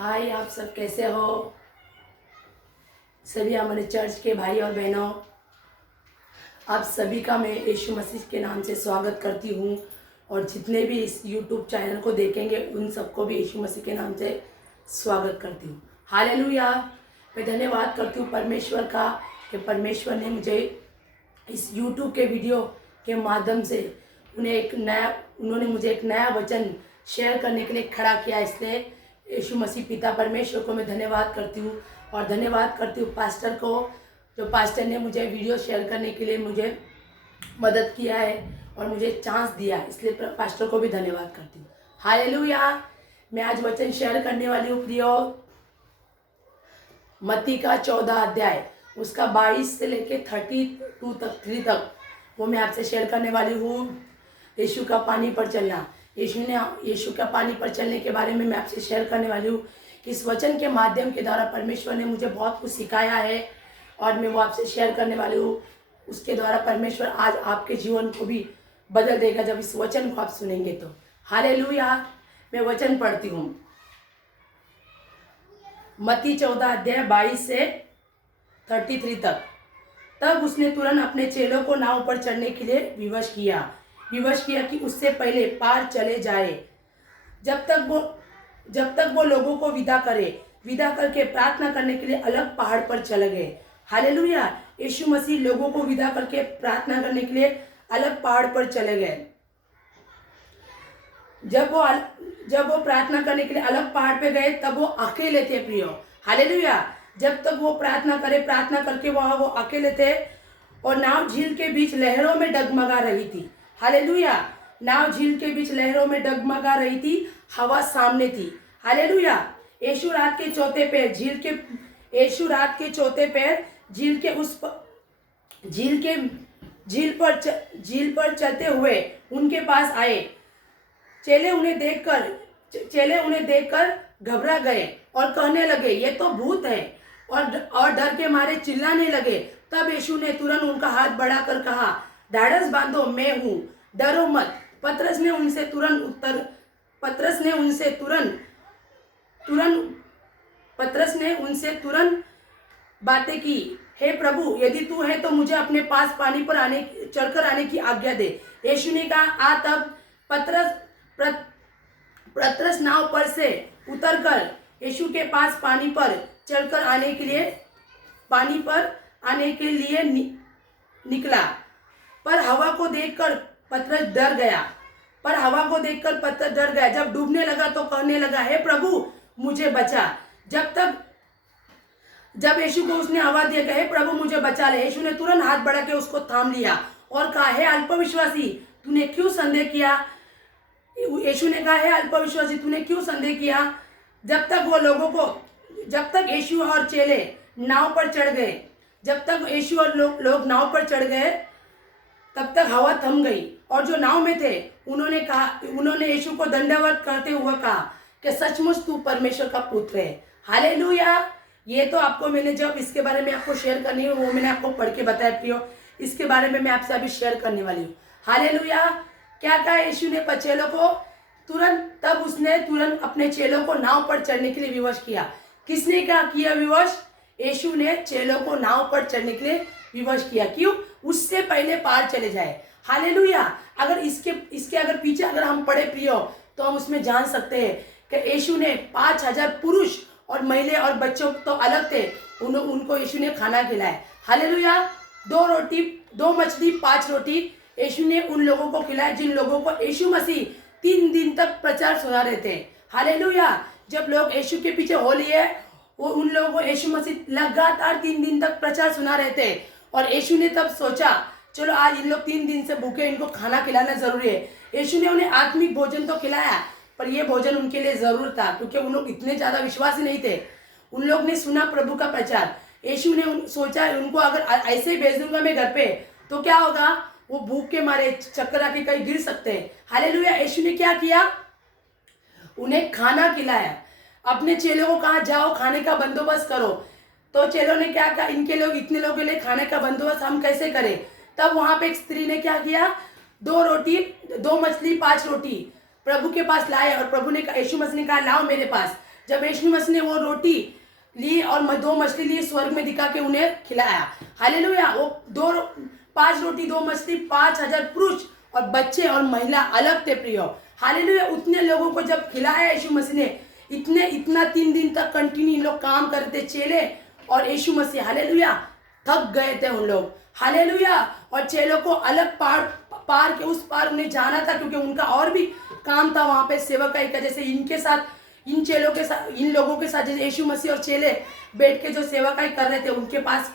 हाय, आप सब कैसे हो? सभी हमारे चर्च के भाई और बहनों, आप सभी का मैं यीशु मसीह के नाम से स्वागत करती हूँ। और जितने भी इस यूट्यूब चैनल को देखेंगे उन सबको भी यीशु मसीह के नाम से स्वागत करती हूँ। हालेलुया। मैं धन्यवाद करती हूँ परमेश्वर का कि परमेश्वर ने मुझे इस यूट्यूब के वीडियो के माध्यम से उन्होंने मुझे एक नया वचन शेयर करने के लिए खड़ा किया। इसलिए यीशु मसीह पिता परमेश्वर को मैं धन्यवाद करती हूँ और धन्यवाद करती हूँ पास्टर को, जो पास्टर ने मुझे वीडियो शेयर करने के लिए मुझे मदद किया है और मुझे चांस दिया है। इसलिए पास्टर को भी धन्यवाद करती हूँ। हालेलुया। मैं आज वचन शेयर करने वाली हूँ प्रियो, मत्ती का 14 अध्याय उसका 22 से लेके 3 तक वो मैं आपसे शेयर करने वाली हूँ। यीशु का पानी पर चलना। यीशु का पानी पर चलने के बारे में मैं आपसे शेयर करने वाली हूँ। इस वचन के माध्यम के द्वारा परमेश्वर ने मुझे बहुत कुछ सिखाया है और मैं वो आपसे शेयर करने वाली हूँ। उसके द्वारा परमेश्वर आज आपके जीवन को भी बदल देगा जब इस वचन को आप सुनेंगे तो। हालेलुया। मैं वचन पढ़ती हूँ, मत्ती 14 अध्याय 22 से 33 तक। तब उसने तुरंत अपने चेलों को नाव पर चढ़ने के लिए विवश किया कि उससे पहले पार चले जाए, जब तक वो लोगों को विदा करके प्रार्थना करने के लिए अलग पहाड़ पर चले गए। हालेलुया। यीशु मसीह लोगों को विदा करके प्रार्थना करने के लिए अलग पहाड़ पर चले गए। जब वो प्रार्थना करने के लिए अलग पहाड़ पे गए तब वो अकेले थे प्रियो। हालेलुया। जब तक वो प्रार्थना करके वहाँ वो अकेले थे और नाव झील के बीच लहरों में डगमगा रही थी। हालेलुया। नाव झील के बीच लहरों में डगमगा रही थी, हवा सामने थी। हालेलुया। यीशु रात के चौथे पैर झील पर चलते हुए उनके पास आए। चेले उन्हें देखकर घबरा गए और कहने लगे, ये तो भूत है, और डर के मारे चिल्लाने लगे। तब यीशु ने तुरंत उनका हाथ बढ़ाकर कहा, ढाढ़स बांधो, मैं हूँ, डरो मत। पतरस ने उनसे तुरंत बातें की, हे प्रभु, यदि तू है तो मुझे अपने पास पानी पर चढ़कर आने की आज्ञा दे। यीशु ने कहा, आ। तब पतरस नाव पर से उतरकर यीशु के पास पानी पर आने के लिए निकला। पर हवा को देखकर पतरस डर गया। जब डूबने लगा तो कहने लगा, हे प्रभु, मुझे बचा। जब यीशु को उसने आवाज दिया कि हे प्रभु, मुझे बचा ले, यीशु ने तुरंत हाथ बढ़ा के उसको थाम लिया और कहा, हे अल्पविश्वासी, तूने क्यों संदेह किया? यीशु ने कहा, हे अल्पविश्वासी, तूने क्यों संदेह किया? जब तक यीशु और चेले नाव पर चढ़ गए, लोग नाव पर चढ़ गए, तब तक हवा थम गई और जो नाव में थे उन्होंने यीशु को दंडवत करते हुए कहा कि सचमुच तू परमेश्वर का पुत्र है। हालेलुया। ये तो आपको मैंने जब इसके बारे में आपको शेयर करनी है वो मैंने आपको पढ़ के बताया प्रियो। इसके बारे में मैं आपसे अभी शेयर करने वाली हूँ। हालेलुया। क्या कहा यीशु ने चेलों को? तब उसने तुरंत अपने चेलों को नाव पर चढ़ने के लिए विवश किया। किसने क्या किया विवश? यीशु ने चेलों को नाव पर चढ़ने के लिए विवश किया। क्यों? उससे पहले पार चले जाए। हालेलुया। अगर इसके अगर पीछे अगर हम पढ़े प्रियो तो हम उसमें जान सकते हैं कि यीशु ने 5000 पुरुष और महिला और बच्चों तो अलग थे, उनको यीशु ने खाना खिलाया। हालेलुया। 2 मछली 5 रोटी यीशु ने उन लोगों को खिलाया जिन लोगों को यीशु मसीह 3 दिन तक प्रचार सुना रहे थे। हालेलुया। जब लोग यीशु के पीछे हो लिए, वो उन लोगों को यीशु मसीह लगातार 3 दिन तक प्रचार सुना रहे थे और यीशु ने तब सोचा, चलो आज इन लोग 3 दिन से भूखे, इनको खाना खिलाना जरूरी है। यीशु ने उन्हें आत्मिक भोजन तो खिलाया, पर यह भोजन उनके लिए जरूर था क्योंकि उन लोग इतने ज्यादा विश्वासी नहीं थे। उन लोग ने सुना प्रभु का प्रचार। यीशु ने सोचा उनको अगर ऐसे ही भेज दूंगा मैं घर पे तो क्या होगा, वो भूख के मारे चक्कर आके कहीं गिर सकते हैं। हालेलुया। यीशु ने क्या किया? उन्हें खाना खिलाया। अपने चेलों को कहा, जाओ खाने का बंदोबस्त करो। तो चेलों ने क्या कहा, इतने लोगों के लिए खाने का बंदोबस्त हम कैसे करें? तब वहां पे एक स्त्री ने क्या किया, 2 मछली 5 रोटी प्रभु के पास लाए और प्रभु ने यीशु मसीह ने कहा, लाओ मेरे पास। जब यीशु मसीह ने वो रोटी ली और 2 मछली ली, स्वर्ग में दिखा के उन्हें खिलाया। हालेलुया। वो 5 रोटी 2 मछली 5,000 पुरुष और बच्चे और महिला अलग थे प्रियो। हालेलुया। उतने लोगों को जब खिलाया यीशु मसीह ने, इतना 3 दिन तक कंटिन्यू इन लोग काम करते चेले और यीशु मसीह। हालेलुया। थक गए थे उन लोग। हालेलुया। और चेलों को अलग पार के उस पार उन्हें जाना था, क्योंकि उनका और भी काम था वहां पे सेवकाई का। जैसे इनके साथ, इन चेलों के साथ, इन लोगों के साथ जैसे यीशु मसीह और चेले बैठ के जो सेवकाई कर रहे थे, उनके पास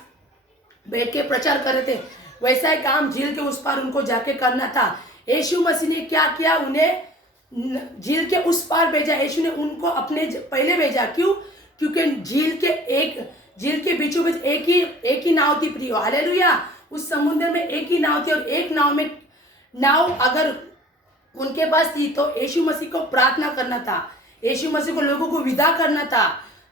बैठ के प्रचार कर रहे थे, वैसा ही काम झील के उस पार उनको जाके करना था। यीशु मसीह ने क्या किया, उन्हें झील के उस पार भेजा। यीशु ने उनको अपने पहले भेजा। क्यों? क्योंकि झील के बीचों बीच एक ही नाव थी प्रियो। हालेलुया। उस समुद्र में एक ही नाव थी, और एक नाव अगर उनके पास थी तो यीशु मसीह को प्रार्थना करना था, यीशु मसीह को लोगों को विदा करना था।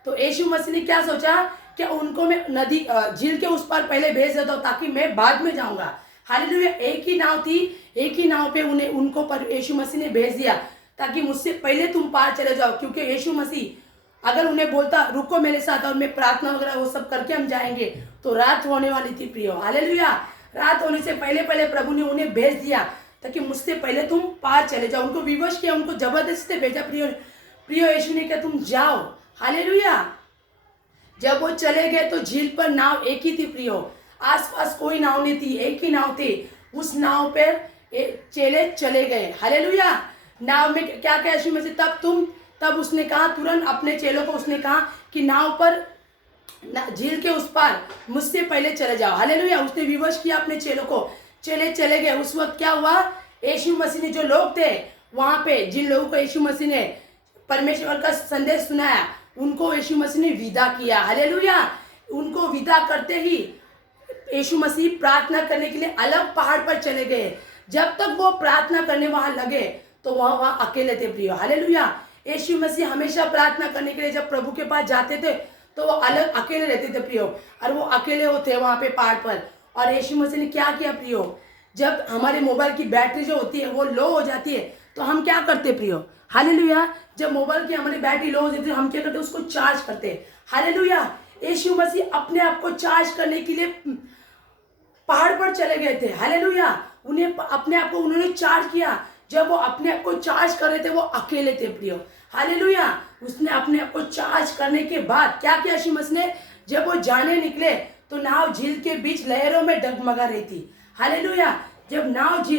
तो यीशु मसीह ने क्या सोचा कि उनको मैं झील के उस पार पहले भेज देता हूँ, ताकि मैं बाद में जाऊंगा। हालेलुया। एक ही नाव थी, एक ही नाव पे उनको पर यीशु मसीह ने भेज दिया, ताकि मुझसे पहले तुम पार चले जाओ। क्योंकि यीशु मसीह अगर उन्हें बोलता रुको मेरे साथ और मैं प्रार्थना वगैरह वो सब करके हम जाएंगे, तो रात होने वाली थी प्रियो। हालेलुया। रात होने से पहले प्रभु ने उन्हें भेज दिया, ताकि मुझसे पहले तुम पार चले जाओ। उनको विवश किया, उनको जबरदस्ती भेजा। प्रियो यीशु ने कहा तुम जाओ। हालेलुया। जब वो चले गए तो झील पर नाव एक ही थी प्रियो, आसपास कोई नाव नहीं थी, एक ही नाव थी। उस नाव पर चेले चले गए। हालेलुया। नाव में क्या क्या यीशु मसीह तब उसने कहा, तुरंत अपने चेलों को उसने कहा कि नाव पर झील के उस पार मुझसे पहले चले जाओ। हालेलुया। उसने विवश किया अपने चेलों को, चेले चले गए। उस वक्त क्या हुआ, यीशु मसीह ने जो लोग थे वहां पे, जिन लोगों को यीशु मसीह ने परमेश्वर का संदेश सुनाया, उनको यीशु मसीह ने विदा किया। हालेलुया। उनको विदा करते ही यीशु मसीह प्रार्थना करने के लिए अलग पहाड़ पर चले गए। जब तक वो प्रार्थना करने वहां लगे तो वहां अकेले थे प्रियो। हालेलुया। यीशु मसीह हमेशा प्रार्थना करने के लिए जब प्रभु के पास जाते थे तो वो अलग अकेले रहते थे प्रियो, और वो अकेले होते वहां पे पहाड़ पर। और यीशु मसीह ने क्या किया प्रियो, जब हमारे मोबाइल की बैटरी जो होती है वो लो हो जाती है तो हम क्या करते प्रियो। हालेलुया। जब मोबाइल की हमारी बैटरी लो हो जाती है हम क्या करते, उसको चार्ज करते। हालेलुया। यीशु मसीह अपने आप को चार्ज करने के लिए पहाड़ पर चले गए थे। हालेलुया। उन्हें अपने आप को उन्होंने चार्ज किया। जब वो अपने आप को चार्ज कर रहे थे वो अकेले थे प्रियो। हालेलुया। उसने अपने आप को चार्ज करने के बाद क्या किया यीशु मसीह ने, जब वो जाने निकले तो नाव झील के बीच लहरों में डगमगा रही थी। हालेलुया। जब नाव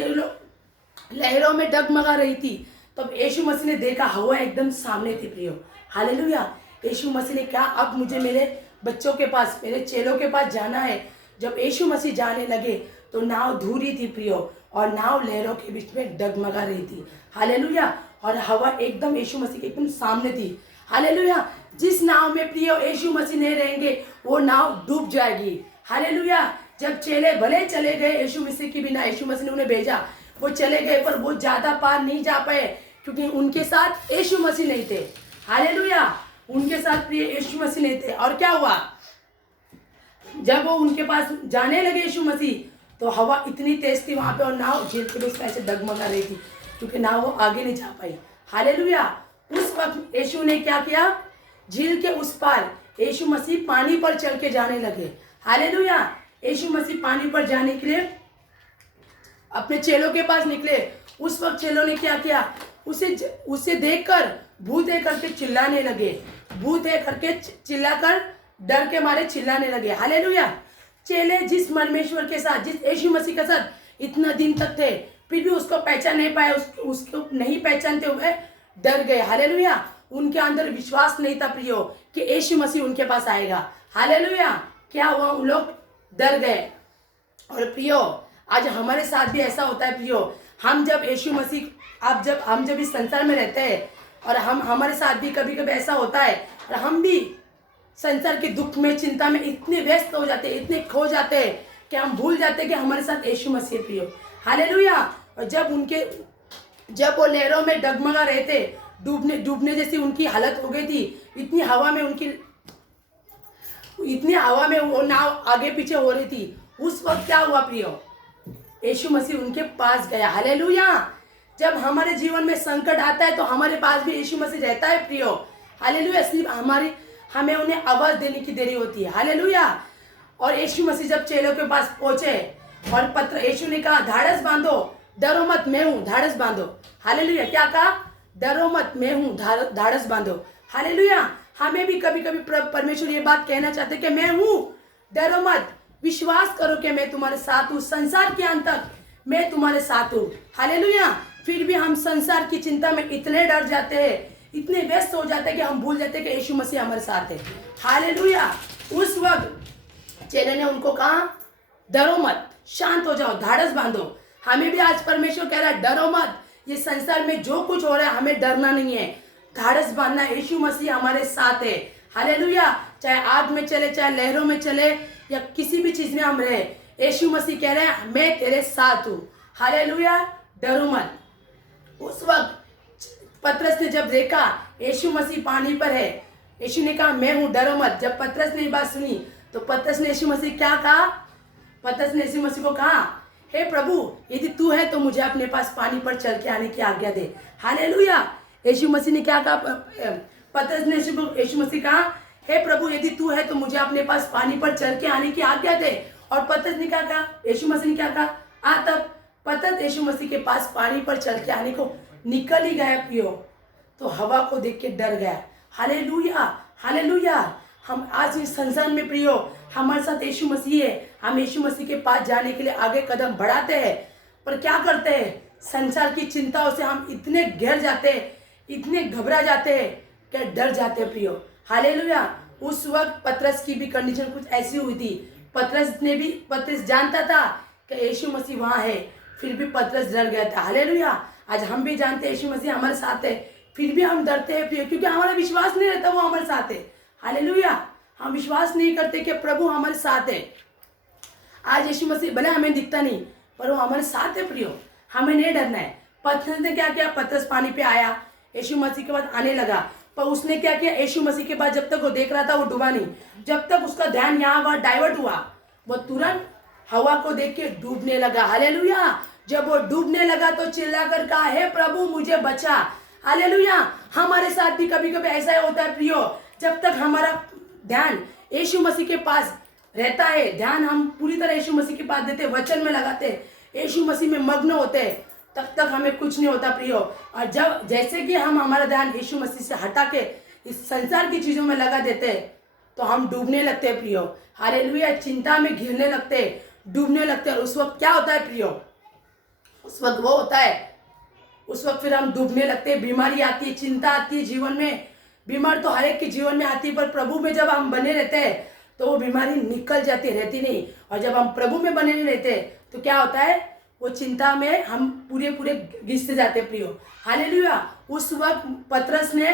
लहरों में डगमगा रही थी तब यीशु मसीह ने देखा हवा एकदम सामने थी प्रियो। हालेलुया। यीशु मसीह ने कहा अब मुझे मेरे बच्चों के पास, मेरे चेलों के पास जाना है। जब यीशु मसीह जाने लगे तो नाव धूरी थी प्रियो, और नाव लहरों के बीच में डगमगा रही थी। हालेलुया। और हवा एकदम यीशु मसीह के एकदम सामने थी। हालेलुया। जिस नाव में प्रियो यीशु मसीह नहीं रहेंगे वो नाव डूब जाएगी। हालेलुया। जब चेले भले चले गए यीशु मसीह के बिना, यीशु मसीह ने उन्हें भेजा, वो चले गए पर वो ज्यादा पार नहीं जा पाए, क्योंकि उनके साथ यीशु मसीह नहीं थे। हालेलुया। उनके साथ प्रिय यीशु मसीह नहीं थे। और क्या हुआ, जब वो उनके पास जाने लगे यीशु मसीह तो हवा इतनी तेज थी वहां पे, और नाव झील के बीच में ऐसे डगमगा रही थी, क्योंकि नाव वो आगे नहीं जा पाई। हालेलुया। उस वक्त यीशु ने क्या किया, झील के उस पार यीशु मसीह पानी पर चल के जाने लगे। हालेलुया। यीशु मसीह पानी पर जाने के लिए अपने चेलों के पास निकले। उस वक्त चेलों ने क्या किया, उसे देखकर भूत है करके चिल्लाने लगे। भूत है करके चिल्लाकर डर के मारे चिल्लाने लगे। हालेलुया। चेले जिस परमेश्वर के साथ, जिस यीशु मसीह के साथ इतना दिन तक थे, फिर भी उसको पहचान नहीं पाए, उसको नहीं पहचानते हुए डर गए। हालेलुया। उनके अंदर विश्वास नहीं था प्रियो कि यीशु मसीह उनके पास आएगा। हालेलुया। क्या हुआ, उन लोग डर गए। और प्रियो आज हमारे साथ भी ऐसा होता है प्रियो, हम जब यीशु मसीह हम जब इस संसार में रहते हैं और हमारे साथ भी कभी कभी ऐसा होता है, और हम भी संसार के दुख में, चिंता में इतने व्यस्त हो जाते हैं, इतने खो जाते हैं कि हम भूल जाते हैं कि हमारे साथ यीशु मसीह प्रियो। हालेलुया। और जब वो लहरों में डगमगा रहे थे, डूबने जैसी उनकी हालत हो गई थी, इतनी हवा में वो नाव आगे पीछे हो रही थी, उस वक्त क्या हुआ प्रियो, यीशु मसीह उनके पास गया। हालेलुया। जब हमारे जीवन में संकट आता है तो हमारे पास भी यीशु मसीह रहता है प्रियो। हालेलुया। सिर्फ हमें उन्हें आवाज देने की देरी होती है। हालेलुया। और यीशु मसीह जब चेलों के पास पहुंचे और यीशु ने कहा धाड़स बांधो, डरो मत, मैं हूं, धाड़स बांधो। हालेलुया। क्या कहा? डरो मत, मैं हूं, धाड़स बांधो। हालेलुया। हमें भी कभी कभी परमेश्वर ये बात कहना चाहते कि मैं हूं, डरो मत, विश्वास करो कि मैं तुम्हारे साथ हूं, संसार के अंत तक मैं तुम्हारे साथ हूं। हालेलुया। फिर भी हम संसार की चिंता में इतने डर जाते हैं, इतने व्यस्त हो जाते हैं कि हम भूल जाते हैं कि यीशु मसीह हमारे साथ है। हालेलुया। उस वक्त चेले ने उनको कहा डरो मत, शांत हो जाओ, धाड़स बांधो। हमें भी आज परमेश्वर कह रहा है डरो मत, ये संसार में जो कुछ हो रहा है हमें डरना नहीं है, धाड़स बांधना। यीशु मसीह हमारे साथ है। हालेलुया। चाहे आग में चले, चाहे लहरों में चले, या किसी भी चीज में हम रहे, यीशु मसीह कह रहे हैं मैं तेरे साथ हूं। हालेलुया। डरो मत। उस वक्त पतरस ने जब देखा यीशु मसीह पानी पर है, यीशु ने कहा मैं हूं, डरो मत। जब पतरस ने ये बात सुनी तो पतरस ने यीशु मसीह क्या कहा? पतरस ने यीशु मसीह को कहा हे प्रभु, यदि तू है तो मुझे अपने पास पानी पर चल के आने की आज्ञा दे। हालेलुया। यीशु मसीह ने क्या कहा? पतरस ने यीशु मसीह कहा हे प्रभु, यदि तू है तो मुझे अपने पास पानी पर चल के आने की आज्ञा दे। और पतरस ने क्या कहा? यीशु मसीह ने क्या कहा? तब पतरस यीशु मसीह के पास पानी पर चल के आने को निकल ही गया पियो, तो हवा को देख के डर गया। हालेलुया। हालेलुया। हम आज इस संसार में प्रियो, हमारे साथ यीशु मसीह है, हम यीशु मसीह के पास जाने के लिए आगे कदम बढ़ाते हैं, पर क्या करते हैं? संसार की चिंताओं से हम इतने घिर जाते हैं, इतने घबरा जाते हैं कि डर जाते हैं प्रियो। हालेलुया। उस वक्त पतरस की भी कंडीशन कुछ ऐसी हुई थी। पतरस जानता था कि यीशु मसीह वहाँ है, फिर भी पतरस डर गया था। हालेलुया। आज हम भी जानते हैं यीशु मसीह हमारे साथ है, फिर भी हम डरते हैं प्रियो, क्योंकि हमारा विश्वास नहीं रहता वो हमारे साथ है। हालेलुया। हम विश्वास नहीं करते कि प्रभु हमारे साथ है। आज यीशु मसीह भले हमें दिखता नहीं, पर वो हमारे साथ है प्रियो, हमें नहीं डरना है। पतरस ने क्या किया? पतरस पानी पे आया, यीशु मसीह के बाद आने लगा, पर उसने क्या किया? यीशु मसीह के बाद जब तक वो देख रहा था वो डूबा नहीं। जब तक उसका ध्यान यहाँ वहाँ डाइवर्ट हुआ, वो तुरंत हवा को देख के डूबने लगा। हालेलुया। जब वो डूबने लगा तो चिल्लाकर कहा हे प्रभु मुझे बचा। हालेलुया। हमारे साथ भी कभी कभी ऐसा ही होता है प्रियो, जब तक हमारा ध्यान यीशु मसीह के पास रहता है, ध्यान हम पूरी तरह यीशु मसीह के पास देते, वचन में लगाते, यीशु मसीह में मग्न होते, तब तक हमें कुछ नहीं होता प्रियो। और जब जैसे कि हम हमारा ध्यान यीशु मसीह से हटा के इस संसार की चीजों में लगा देते तो हम डूबने लगते हैं प्रियो। हालेलुया। चिंता में घिरने लगते, डूबने लगते हैं। उस वक्त क्या होता है प्रियो? उस वक्त वो होता है, उस वक्त फिर हम डूबने लगते हैं, बीमारी आती है, चिंता आती है जीवन में। बीमार तो हर एक के जीवन में आती है, पर प्रभु में जब हम बने रहते हैं तो वो बीमारी निकल जाती रहती नहीं। और जब हम प्रभु में बने नहीं रहते तो क्या होता है? वो चिंता में हम पूरे घिसते जाते प्रियो। हालेलुया। उस वक्त पतरस ने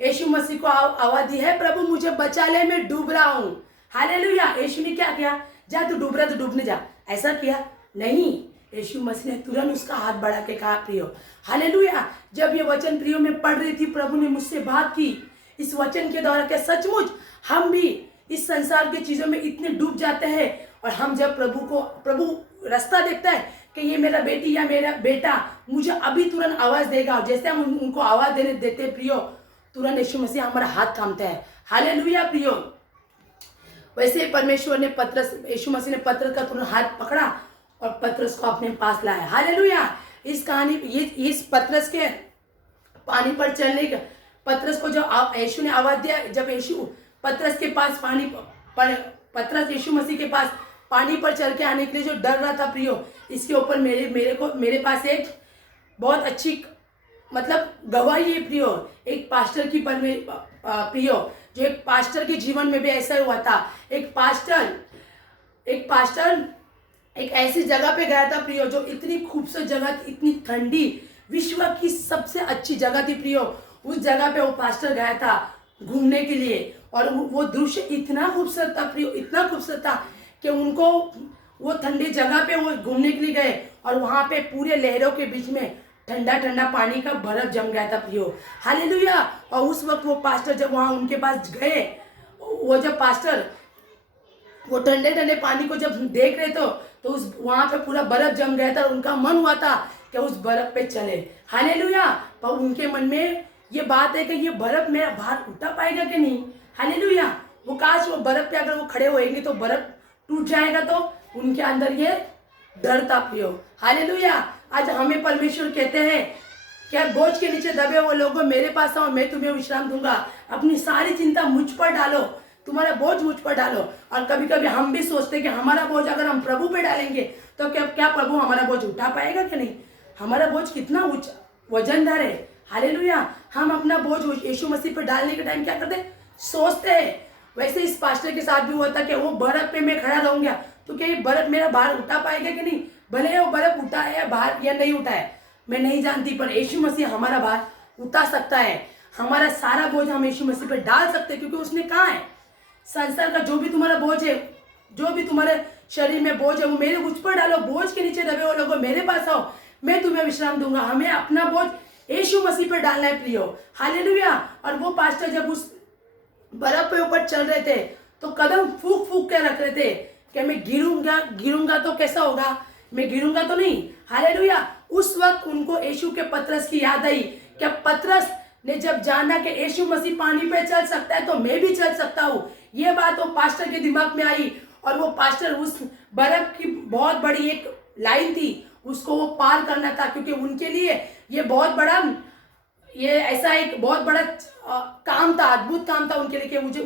यीशु मसीह को आवाज दी है प्रभु मुझे बचा ले, मैं डूब रहा हूँ। हालेलुया। यीशु ने क्या किया? जा तू डूब रहा तो डूबने जा, ऐसा किया नहीं। यीशु मसीह ने तुरंत उसका हाथ बढ़ा के कहा प्रियो। हालेलुया। जब ये वचन प्रियो में पढ़ रही थी, प्रभु ने मुझसे बात की इस वचन के द्वारा कि सचमुच हम भी इस संसार की चीजों में इतने डूब जाते हैं, और हम जब प्रभु रास्ता देखता है कि ये मेरा बेटी या मेरा बेटा मुझे अभी तुरंत आवाज देगा, और जैसे हम उनको आवाज देते प्रियो, तुरंत यीशु मसीह हमारा हाथ थामता है। हालेलुया प्रियो। वैसे परमेश्वर ने यीशु मसीह ने पतरस का तुरंत हाथ पकड़ा और पतरस को अपने पास लाया। हालेलुया। इस कहानी इस पतरस के पानी पर चलने का, पतरस को जब यीशु ने आवाज दिया, जब यीशु पतरस के पास पतरस यीशु मसीह के पास पानी पर चल के आने के लिए जो डर रहा था प्रियो, इसके ऊपर मेरे पास एक बहुत अच्छी मतलब गवाही है प्रियो, एक पास्टर की प्रियो, जो एक पास्टर के जीवन में भी ऐसा हुआ था। एक पास्टर एक ऐसी जगह पे गया था प्रियो, जो इतनी खूबसूरत जगह थी, इतनी ठंडी, विश्व की सबसे अच्छी जगह थी प्रियो। उस जगह पे वो पास्टर गया था घूमने के लिए, और वो दृश्य इतना खूबसूरत था प्रियो, इतना खूबसूरत था कि उनको वो ठंडी जगह पे वो घूमने के लिए गए, और वहाँ पे पूरे लहरों के बीच में ठंडा ठंडा पानी का बर्फ जम गया था प्रियो। हालेलुया। और उस वक्त वो पास्टर जब वहाँ उनके पास गए, वो जब पास्टर वो ठंडे ठंडे पानी को जब देख रहे तो उस वहाँ पे पूरा बर्फ जम गया था, उनका मन हुआ था कि उस बर्फ पे चले। हालेलुया। पर उनके मन में ये बात है कि ये बर्फ मेरा भार उठा पाएगा कि नहीं। हालेलुया। वो काश वो बर्फ पे अगर वो खड़े होएंगे तो बर्फ टूट जाएगा, तो उनके अंदर ये डर था प्रियो। हालेलुया। आज हमें परमेश्वर कहते हैं क्या, बोझ के नीचे दबे वो लोगों मेरे पास आओ, मैं तुम्हें विश्राम दूंगा। अपनी सारी चिंता मुझ पर डालो, तुम्हारा बोझ मुझ पर डालो। और कभी कभी हम भी सोचते हैं कि हमारा बोझ अगर हम प्रभु पे डालेंगे तो क्या प्रभु हमारा बोझ उठा पाएगा कि नहीं। हमारा बोझ कितना वजनदार है। हालेलुया। हम अपना बोझ यीशु मसीह पर डालने के टाइम क्या करते हैं, सोचते हैं। वैसे इस पास्टर के साथ भी हुआ था कि वो बर्फ पे मैं खड़ा रहूंगा तो क्या ये बर्फ मेरा भार उठा पाएगा कि नहीं। भले वो बर्फ उठा है भार या नहीं उठा है मैं नहीं जानती, पर यीशु मसीह हमारा भार उठा सकता है। हमारा सारा बोझ हम यीशु मसीह पर डाल सकते हैं, क्योंकि उसने कहा है संसार का जो भी तुम्हारा बोझ है, जो भी तुम्हारे शरीर में बोझ है वो मेरे मुझ पर डालो। बोझ के नीचे दबे हो लोगों मेरे पास आओ, मैं तुम्हें विश्राम दूंगा। हमें अपना बोझ यीशु मसीह पर डालना है प्रियो। हालेलुया। और वो पास्टर जब उस बर्फ पे ऊपर चल रहे थे तो कदम फूक फूक के रख रहे थे कि मैं गिरूंगा तो कैसा होगा, मैं गिरूंगा तो नहीं। हालेलुया। उस वक्त उनको यीशु के पतरस की याद आई। क्या पतरस ने जब जाना कि यीशु मसीह पानी पे चल सकता है तो मैं भी चल सकता हूँ, ये बात वो पास्टर के दिमाग में आई। और वो पास्टर उस बर्फ की बहुत बड़ी एक लाइन थी, उसको वो पार करना था, क्योंकि उनके लिए ये बहुत बड़ा, ये ऐसा एक बहुत बड़ा काम था, अद्भुत काम था उनके लिए कि मुझे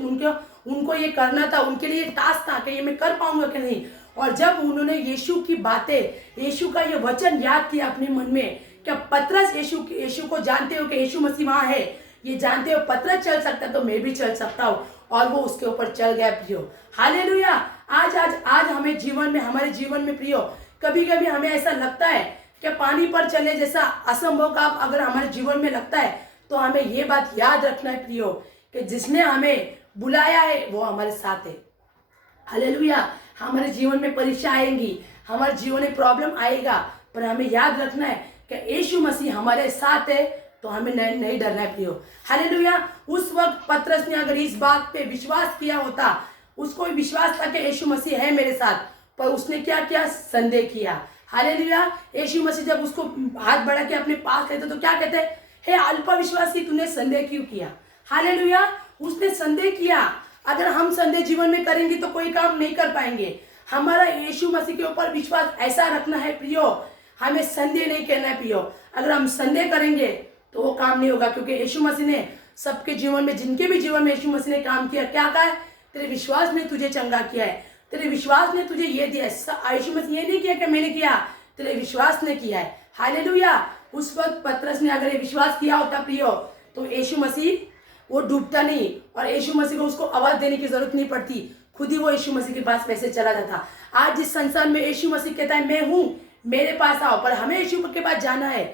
उनको ये करना था। उनके लिए टास्क था कि ये मैं कर पाऊंगा कि नहीं। और जब उन्होंने यीशु की बातें, यीशु का ये वचन याद किया अपने मन में, क्या पतरस यीशु को जानते हो कि यीशु मसीह वहां है, ये जानते हो पतरस चल सकता है तो मैं भी चल सकता हूँ। और वो उसके ऊपर चल गया प्रियो। हालेलुया। आज हमें जीवन में, हमारे जीवन में प्रियो, कभी कभी हमें ऐसा लगता है कि पानी पर चले जैसा असंभव काम अगर हमारे जीवन में लगता है तो हमें ये बात याद रखना है प्रियो कि जिसने हमें बुलाया है वो हमारे साथ है। हालेलुया। हमारे जीवन में परीक्षा आएंगी, हमारे जीवन में प्रॉब्लम आएगा, पर हमें याद रखना है कि यीशु मसीह हमारे साथ है तो हमें नहीं डरना है प्रियो। हालेलुया। उस वक्त पतरस ने अगर इस बात पे विश्वास किया होता, उसको विश्वास था कि यीशु मसीह है मेरे साथ, पर उसने क्या किया, संदेह किया। हालेलुया। यीशु मसीह जब उसको हाथ बढ़ा के अपने पास लेते तो क्या कहते हैं, हे अल्पविश्वासी तूने संदेह क्यों किया। हालेलुया। उसने संदेह किया। अगर हम संदेह जीवन में करेंगे तो कोई काम नहीं कर पाएंगे। हमारा यीशु मसीह के ऊपर विश्वास ऐसा रखना है प्रियो, हमें संदेह नहीं करना है प्रियो। अगर हम संदेह करेंगे तो वो काम नहीं होगा, क्योंकि यीशु मसीह ने सबके जीवन में, जिनके भी जीवन में यीशु मसीह ने काम किया, क्या कहा है, तेरे विश्वास ने तुझे चंगा किया है, तेरे विश्वास ने तुझे ये दिया है। यीशु मसीह ये नहीं किया कि मैंने किया, तेरे विश्वास ने किया है। हालेलुया। उस वक्त पतरस ने अगर ये विश्वास किया होता प्रियो तो यीशु मसीह वो डूबता नहीं, और यीशु मसीह को उसको आवाज देने की जरूरत नहीं पड़ती, खुद ही वो यीशु मसीह के पास पैसे चला जाता। आज जिस संसार में यीशु मसीह कहता है मैं हूं, मेरे पास आओ, पर हमें यीशु के पास जाना है।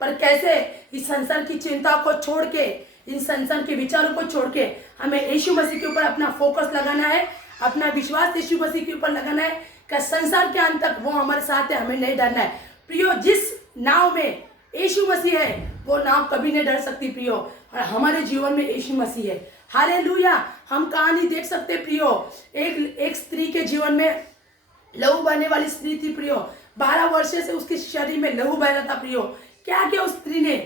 पर कैसे, इस संसार की चिंता को छोड़ के, इन संसार के विचारों को छोड़ के हमें यीशु मसीह के ऊपर अपना फोकस लगाना है, अपना विश्वास यीशु मसीह के ऊपर लगाना है कि संसार के अंत तक वो हमारे साथ है, हमें नहीं डरना है प्रियो। जिस नाव में यीशु मसीह है वो नाव कभी नहीं डर सकती प्रियो, और हमारे जीवन में यीशु मसीह है। हालेलुया। हम कहानी देख सकते प्रियो, एक स्त्री के जीवन में लहू बहने वाली स्त्री थी प्रियो, 12 वर्ष से उसके शरीर में लहू बह रहा था प्रियो। क्या किया उस स्त्री ने,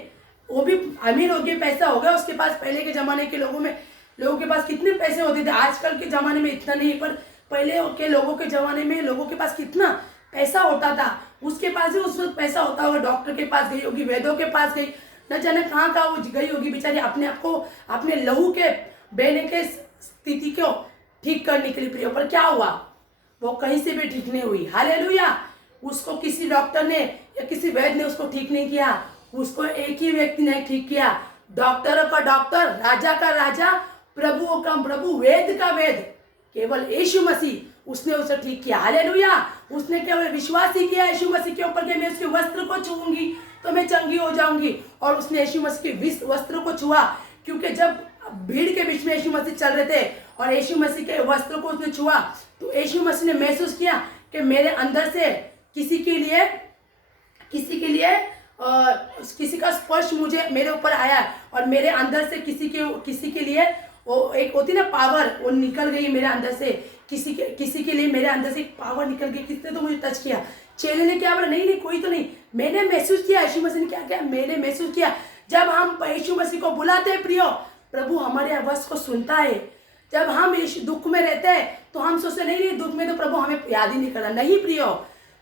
वो भी अमीर हो गया, पैसा हो गया उसके पास। पहले के जमाने के लोगों के पास कितने पैसे होते थे, आजकल के जमाने में इतना नहीं, पर पहले के लोगों के जमाने में लोगों के पास कितना पैसा होता था। उसके पास भी उस वक्त पैसा होता होगा, डॉक्टर के पास गई होगी, वैद्यों के पास गई, न जाने कहाँ वो गई होगी बेचारी, अपने आप को, अपने लहू के बहने के स्थिति को ठीक करने के लिए प्रियो। पर क्या हुआ, वो कहीं से भी ठीक नहीं हुई। हालेलुया। उसको किसी डॉक्टर ने या किसी वैद्य ने उसको ठीक नहीं किया, उसको एक ही व्यक्ति ने ठीक किया, डॉक्टरों का डॉक्टर, राजा का राजा, प्रभुओं का प्रभु, वेद का वेद, केवल यीशु मसीह, उसने उसे ठीक किया। हालेलुया। उसने केवल विश्वास ही किया यीशु मसीह के ऊपर कि मैं उसके वस्त्र को छूऊंगी तो मैं चंगी हो जाऊंगी, और उसने यीशु मसीह के वस्त्र को छुआ। क्योंकि जब भीड़ के बीच में यीशु मसीह चल रहे थे और यीशु मसीह के वस्त्र को उसने छुआ तो यीशु मसीह ने महसूस किया कि मेरे अंदर से किसी का स्पर्श मुझे मेरे ऊपर आया, और मेरे अंदर से किसी के लिए वो एक होती ना पावर, वो निकल गई मेरे अंदर से। किसी के लिए मेरे अंदर से एक पावर निकल गई, किसने तो मुझे टच किया। चेले ने क्या बोला, नहीं कोई तो नहीं, मैंने महसूस किया। यीशु मसीह ने क्या किया, मैंने महसूस किया जब हम यीशु मसीह को बुलाते हैं प्रियो, प्रभु हमारे आवाज को सुनता है। जब हम इस दुख में रहते हैं तो हम सोचते नहीं दुख में तो प्रभु हमें याद ही नहीं करता। नहीं प्रियो,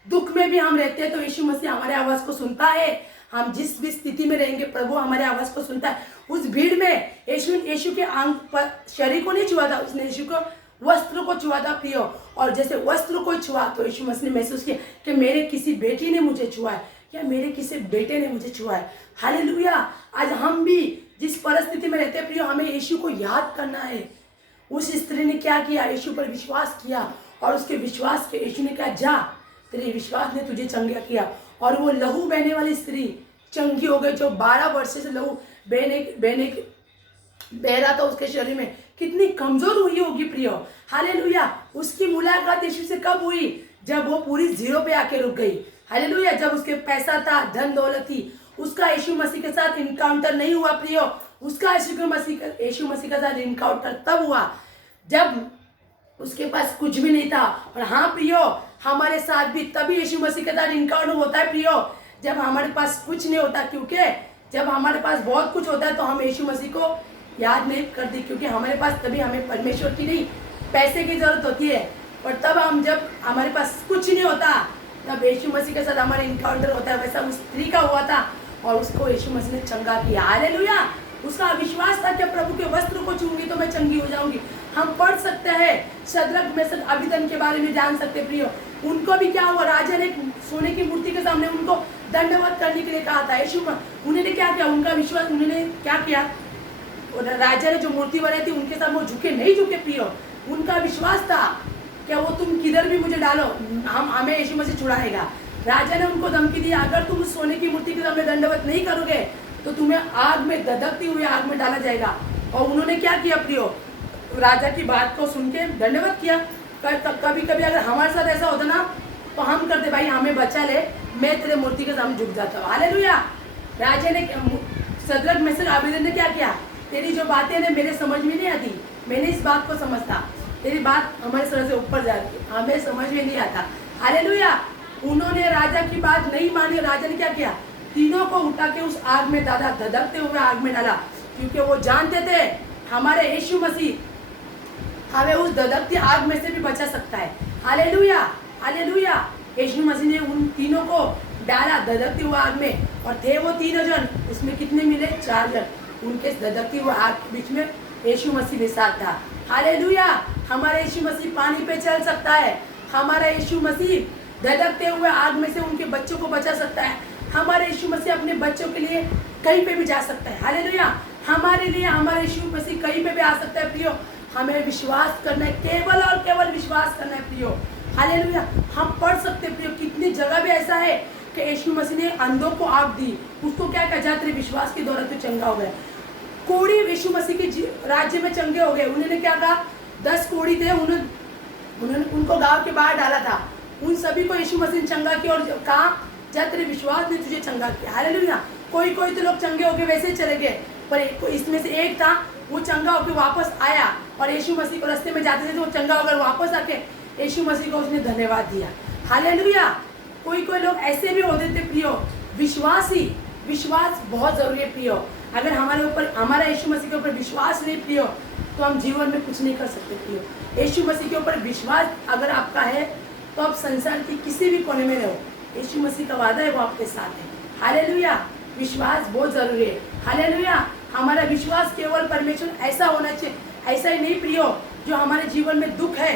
दुख में भी हम रहते हैं तो यीशु मसीह हमारे आवाज को सुनता है। हम जिस भी स्थिति में रहेंगे प्रभु हमारे आवाज को सुनता है। उस भीड़ में यीशु के आंख पर शरीर को नहीं छुआ था, उसने यीशु को वस्त्र को छुआ था प्रियो। और जैसे वस्त्र को छुआ तो यीशु मसीह ने महसूस किया कि मेरे किसी बेटी ने मुझे छुआ है या मेरे किसी बेटे ने मुझे छुआ है। हालेलुया। आज हम भी जिस परिस्थिति में रहते हैं प्रियो, हमें यीशु को याद करना है। उस स्त्री ने क्या किया, यीशु पर विश्वास किया और उसके विश्वास के यीशु ने कहा जा, तेरे विश्वास ने तुझे चंगा किया। और वो लहू बहने वाली स्त्री चंगी हो गई, जो 12 वर्ष से लहू बह रहा था उसके शरीर में। कितनी कमजोर हुई होगी प्रियो। हालेलुया। उसकी मुलाकात यीशु से कब हुई, जब वो पूरी जीरो पे आके रुक गई। हालेलुया। जब उसके पैसा था, धन दौलत थी, उसका यीशु मसीह के साथ इनकाउंटर नहीं हुआ प्रियो। उसका यीशु मसीह के साथ इनकाउंटर तब हुआ जब उसके पास कुछ भी नहीं था। और हाँ प्रियो, हमारे साथ भी तभी यीशु मसीह के साथ इनकाउंटर होता है प्रियो, जब हमारे पास कुछ नहीं होता। क्योंकि जब हमारे पास बहुत कुछ होता है तो हम यीशु मसीह को याद नहीं करते, क्योंकि हमारे पास तभी हमें परमेश्वर की नहीं पैसे की जरूरत होती है। और तब हम जब हमारे पास कुछ नहीं होता तब यीशु मसीह के साथ हमारा इनकाउंटर होता है। वैसा उस स्त्री का हुआ था और उसको यीशु मसीह ने चंगा किया। हालेलुया। उसका विश्वास था कि प्रभु के वस्त्र को छूंगी तो मैं चंगी हो जाऊंगी। हम पढ़ सकते हैं शद्रक मेशक अबेदनगो के बारे में जान सकते हैं प्रियो। उनको भी क्या हुआ, राजा ने सोने की मूर्ति के सामने उनको दंडवत करने के लिए कहा था। यीशु उन्होंने क्या किया, उनका विश्वास, उन्होंने क्या किया, राजा ने जो मूर्ति बनाई थी उनके सामने वो झुके नहीं झुके प्रियो। उनका विश्वास था क्या वो तुम किधर भी मुझे डालो हमें यीशु मसीह छुड़ाएगा। राजा ने उनको धमकी दी, अगर तुम उस सोने की मूर्ति के सामने दंडवत नहीं करोगे तो तुम्हें आग में धधकती हुई आग में डाला जाएगा। और उन्होंने क्या किया प्रियो, राजा की बात को सुन के दंडवत किया। कभी कभी अगर हमारे साथ ऐसा होता ना तो हम करते, भाई हमें बचा ले, मैं तेरे मूर्ति के सामने झुक जाता हूँ। हालेलुया। राजा ने शद्रक मेशक अबेदनगो ने क्या किया, तेरी जो बातें ना मेरे समझ में नहीं आती, मैंने इस बात को समझता, तेरी बात हमारे सर से ऊपर जाती है, हमें समझ में नहीं आता। हालेलुया। उन्होंने राजा की बात नहीं मानी। राजा ने क्या किया, तीनों को उठा के उस आग में डाला, धधकते हुए आग में डाला, क्योंकि वो जानते थे हमारे यीशु मसीह हमें उस धधकती आग में से भी बचा सकता है। हालेलुया। हालेलुया। यीशु मसीह ने उन तीनों को डाला धधकती हुए आग में, और थे वो तीनों जन, उसमें कितने मिले, 4 जन। उनके धधकती हुए आग के बीच में यीशु मसीह भी साथ था। हालेलुया। हमारा यीशु मसीह पानी पे चल सकता है। हमारा यीशु मसीह धधकते हुए आग में से उनके बच्चों को बचा सकता है। हमारे यीशु मसीह अपने बच्चों के लिए कहीं पे भी जा सकता है। हालेलुया। हमारे लिए हमारे यीशु मसीह कहीं पे भी आ सकता है प्रियो। हमें विश्वास करना है, केवल और केवल विश्वास करना है प्रियो। हालेलुया। हम पढ़ सकते प्रियो, कितनी जगह भी ऐसा है कि यीशु मसीह ने अंधों को आग दी, उसको क्या कहा जाता है, विश्वास के द्वारा तो चंगा हो गया। कोढ़ी यीशु मसीह के राज्य में चंगे हो गए। उन्होंने क्या कहा, 10 कोढ़ी थे, उन्होंने उनको गांव के बाहर डाला था, उन सभी को यीशु मसीह ने चंगा किया और कहा जा तेरे विश्वास ने तुझे चंगा किया। हालेलुया। कोई तो लोग चंगे होके वैसे ही चले गए, पर इसमें से एक था, वो चंगा होकर वापस आया और यीशु मसीह को रास्ते में जाते थे तो वो चंगा होकर वापस आके यीशु मसीह को उसने धन्यवाद दिया। हालेलुया। कोई लोग ऐसे भी होते थे प्रियो। विश्वास बहुत जरूरी है प्रियो। अगर हमारे ऊपर हमारा यीशु मसीह के ऊपर विश्वास नहीं प्रियो तो हम जीवन में कुछ नहीं कर सकते प्रियो। यीशु मसीह के ऊपर विश्वास अगर आपका है तो आप संसार के किसी भी कोने में रहो, यीशु मसीह का वादा है वो आपके साथ है। हालेलुया। विश्वास बहुत जरूरी है। हालेलुया। हमारा विश्वास केवल परमेश्वर ऐसा होना चाहिए, ऐसा ही नहीं प्रियो जो हमारे जीवन में दुख है,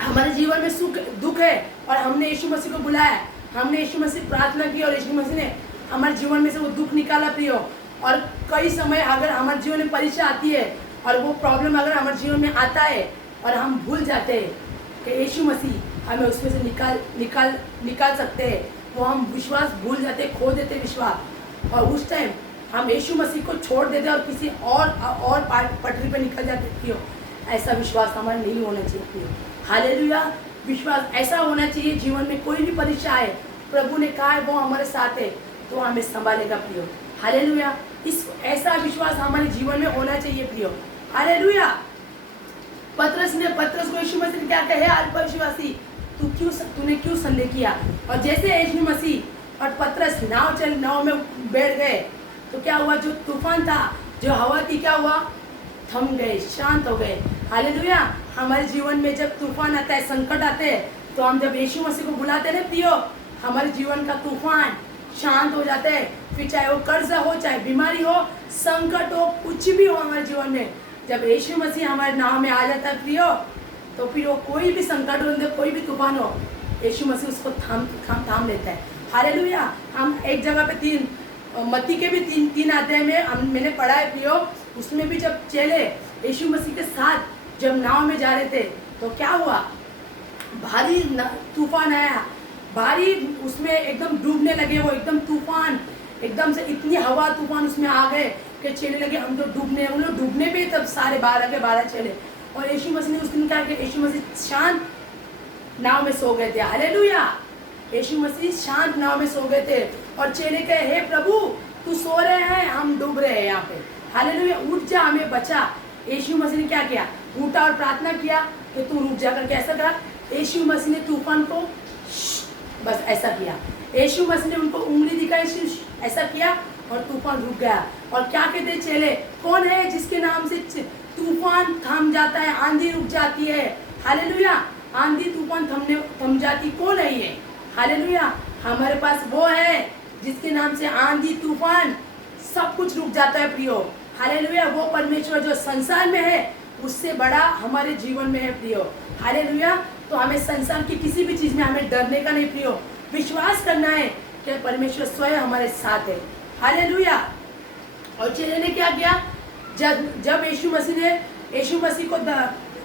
हमारे जीवन में सुख दुख है और हमने यीशु मसीह को बुलाया, हमने यीशु मसीह प्रार्थना की और यीशु मसीह ने हमारे जीवन में से वो दुख निकाला प्रियो। और कई समय अगर हमारे जीवन में परीक्षा आती है और वो प्रॉब्लम अगर हमारे जीवन में आता है और हम भूल जाते हैं कि यीशु मसीह हमें उसमें से निकाल सकते हैं, तो हम विश्वास भूल जाते, खो देते विश्वास, और उस टाइम हम यीशु मसीह को छोड़ देते और किसी और पटरी पर निकल जाते प्रियो। ऐसा विश्वास हमारा नहीं होना चाहिए प्रियो। हालेलुया। विश्वास ऐसा होना चाहिए, जीवन में कोई भी परीक्षा आए, प्रभु ने कहा है वो हमारे साथ है तो हमें संभालेगा प्रियो। हालेलुया। ऐसा विश्वास हमारे जीवन में होना चाहिए प्रियो। हालेलुया। पतरस को यीशु मसीह ने क्या कहा, अल्पविश्वासी तूने क्यों संदेह किया। और जैसे यीशु मसीह और पतरस नाव में बैठ गए तो क्या हुआ, जो तूफान था, जो हवा थी, क्या हुआ, थम गए, शांत हो गए। हालेलुया। हमारे जीवन में जब तूफान आता है, संकट आते हैं, तो हम जब यीशु मसीह को बुलाते हैं ना प्रियो, हमारे जीवन का तूफान शांत हो जाता है। फिर चाहे वो कर्ज हो, चाहे बीमारी हो, संकट हो, कुछ भी हो हमारे जीवन में, जब यीशु मसीह हमारे नाम में आ जाता है प्रियो, तो फिर वो कोई भी संकट हो, कोई भी तूफान हो, यीशु मसीह उसको थाम लेता है। हालेलुया। हम एक जगह पे मत्ती के भी तीन अध्याय में मैंने पढ़ा है प्रियो, उसमें भी जब चेले यीशु मसीह के साथ जब नाव में जा रहे थे, तो क्या हुआ, भारी तूफान आया, भारी, उसमें एकदम डूबने लगे वो, एकदम तूफान, एकदम से इतनी हवा तूफान उसमें आ गए कि चेले लगे हम तो डूबने, उन लोग डूबने पे तब सारे 12 के 12 चले। और यीशु मसीह ने उस दिन क्या किया, यीशु मसीह शांत नाव में सो गए थे। हालेलुया। यीशु मसीह शांत नाव में सो गए थे और चेले कहे, हे प्रभु तू सो रहे हैं, हम डूब रहे हैं यहाँ पे। हालेलुया, उठ जा, हमें बचा। यीशु मसीह ने क्या किया, उठा और प्रार्थना किया कि तू रुक जा करके। ऐसा कहा, यीशु मसीह ने तूफान को बस ऐसा किया, यीशु मसीह ने उनको उंगली दिखाई, ऐसा किया और तूफान रुक गया। और क्या कहते चेले, कौन है जिसके नाम से तूफान थम जाता है, आंधी रुक जाती है। हालेलुया, आंधी तूफान थम जाती, कौन है ये। हालेलुया, हमारे पास वो है जिसके नाम से आंधी तूफान सब कुछ रुक जाता है प्रियो। हालेलुया, वो परमेश्वर जो संसार में है उससे बड़ा हमारे जीवन में है प्रियो। हालेलुया, तो हमें संसार की किसी भी चीज में हमें डरने का नहीं प्रियो, विश्वास करना है कि परमेश्वर स्वयं हमारे साथ है। हालेलुया। और चेले ने क्या किया, जब यीशु मसीह को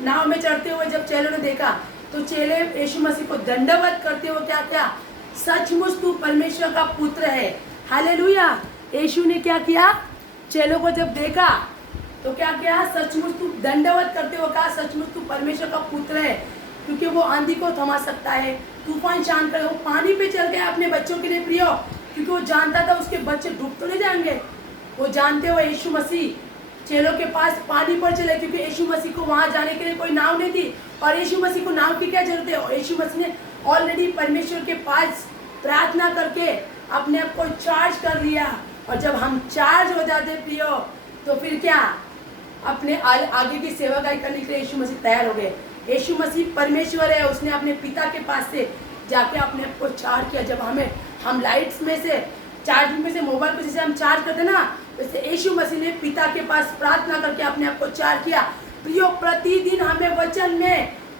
नाव में चढ़ते हुए जब चेलों ने देखा, तो चेले यीशु मसीह को दंडवत करते हुए क्या क्या, सचमुच तू परमेश्वर का पुत्र है। हालेलुया। यीशु ने क्या किया, चेलों को जब देखा तो क्या किया, सचमुच तू, दंडवत करते हुए कहा, सचमुच तू परमेश्वर का पुत्र है, क्योंकि वो आंधी को थमा सकता है, तूफान शांत कर। वो पानी पे चल गया अपने बच्चों के लिए प्रियो, क्योंकि वो जानता था उसके बच्चे डूब तो नहीं जाएंगे। वो जानते हुए यीशु मसीह चेलों के पास पानी पर चले, क्योंकि यीशु मसीह को वहां जाने के लिए कोई नाव नहीं थी, और यीशु मसीह को नाव की क्या जरूरत है। और यीशु मसीह ने ऑलरेडी परमेश्वर के पास प्रार्थना करके अपने आप को चार्ज कर लिया। और जब हम चार्ज हो जाते प्रियो, तो फिर क्या, अपने आगे की सेवाकाई करने के लिए यीशु मसीह तैयार हो गए। यीशु मसीह परमेश्वर है, उसने अपने पिता के पास से जाके अपने आप को चार्ज किया। जब हम लाइट्स में से, चार्जिंग में से मोबाइल को जैसे हम चार्ज करते ना, वैसे यीशु मसीह ने पिता के पास प्रार्थना करके अपने आप को चार्ज किया। प्रियो, प्रतिदिन हमें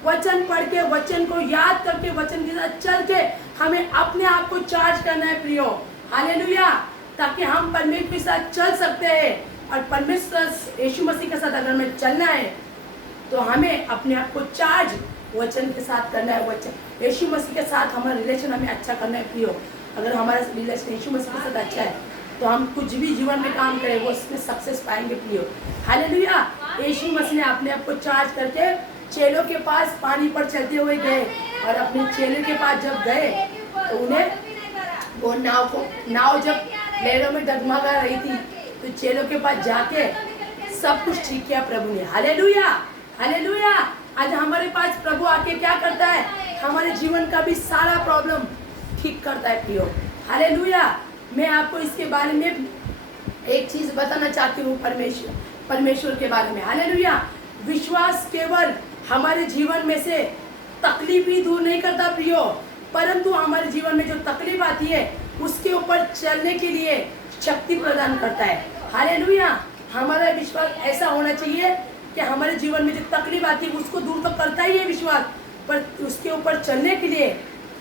वचन पढ़ के, वचन को याद करके, वचन के साथ चल के हमें अपने आप को चार्ज करना है प्रियो। हालेलुया, ताकि हम परमेश्वर के साथ चल सकते हैं। और परमेश्वर यीशु मसीह के साथ अगर हमें चलना है, तो हमें अपने आप को चार्ज वचन के साथ करना है। वचन यीशु मसीह के साथ हमारा रिलेशन हमें अच्छा करना है प्रियो। अगर हमारा रिलेशन यीशु मसीह के साथ अच्छा है, तो हम कुछ भी जीवन में काम करें वो उसमें सक्सेस पाएंगे प्रियो। हालेलुया। यीशु मसीह ने अपने आप को चार्ज करके चेलों के पास पानी पर चलते हुए गए, और अपने चेलों के पास जब गए तो उन्हें वो नाव जब लहरों में डगमगा रही थी, तो चेलों के पास जाके सब कुछ ठीक किया प्रभु ने। Hallelujah, hallelujah. आज हमारे पास प्रभु आके क्या करता है, हमारे जीवन का भी सारा प्रॉब्लम ठीक करता है प्रियो। हालेलुया। मैं आपको इसके बारे में एक चीज बताना चाहती हूँ, परमेश्वर के बारे में। हालेलुया। विश्वास केवल हमारे जीवन में से तकलीफ ही दूर नहीं करता प्रियो, परंतु हमारे जीवन में जो तकलीफ आती है उसके ऊपर चलने के लिए शक्ति प्रदान करता है। हालेलुया। हमारा विश्वास ऐसा होना चाहिए कि हमारे जीवन में जो तकलीफ आती है उसको दूर तो करता ही है विश्वास, पर उसके ऊपर चलने के लिए,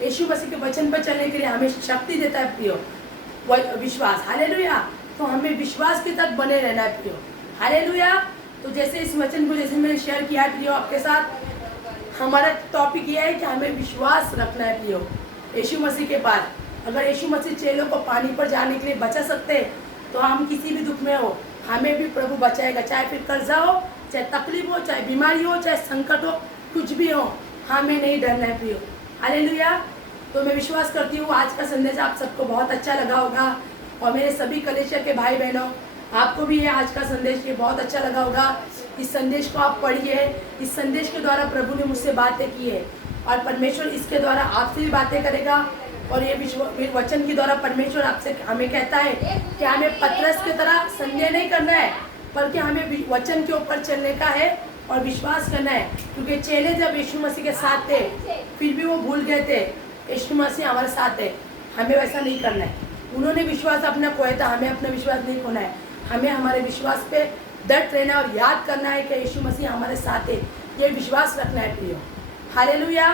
यीशु मसीह के वचन पर चलने के लिए हमें शक्ति देता है प्रियो विश्वास। हालेलुया। तो हमें विश्वास के साथ बने रहना है प्रियो। हालेलुया। तो जैसे इस वचन को जैसे मैंने शेयर किया प्रियो आपके साथ, हमारा टॉपिक यह है कि हमें विश्वास रखना है प्रियो यीशु मसीह के पास। अगर यीशु मसीह चेलों को पानी पर जाने के लिए बचा सकते हैं, तो हम किसी भी दुख में हो हमें भी प्रभु बचाएगा। चाहे फिर कर्जा हो, चाहे तकलीफ हो, चाहे बीमारी हो, चाहे संकट हो, कुछ भी हो, हमें नहीं डरना है प्रियो। हालेलुया। तो मैं विश्वास करती हूँ आज का संदेश आप सबको बहुत अच्छा लगा होगा, और मेरे सभी कलेक्टर के भाई बहनों, आपको भी ये आज का संदेश ये बहुत अच्छा लगा होगा। इस संदेश को आप पढ़िए। इस संदेश के द्वारा प्रभु ने मुझसे बातें की है, और परमेश्वर इसके द्वारा आपसे भी बातें करेगा, और ये वचन के द्वारा परमेश्वर आपसे हमें कहता है कि हमें पतरस की तरह संदेह नहीं करना है, बल्कि हमें वचन के ऊपर चलने का है और विश्वास करना है। क्योंकि चेले जब यीशु मसीह के साथ थे फिर भी वो भूल गए थे यीशु मसीह हमारे साथ है, हमें वैसा नहीं करना है। उन्होंने विश्वास अपना खोया था, हमें अपना विश्वास नहीं खोना है। हमें हमारे विश्वास पे डट रहना और याद करना है कि यीशु मसीह हमारे साथ है, ये विश्वास रखना है प्रियो। हालेलुया।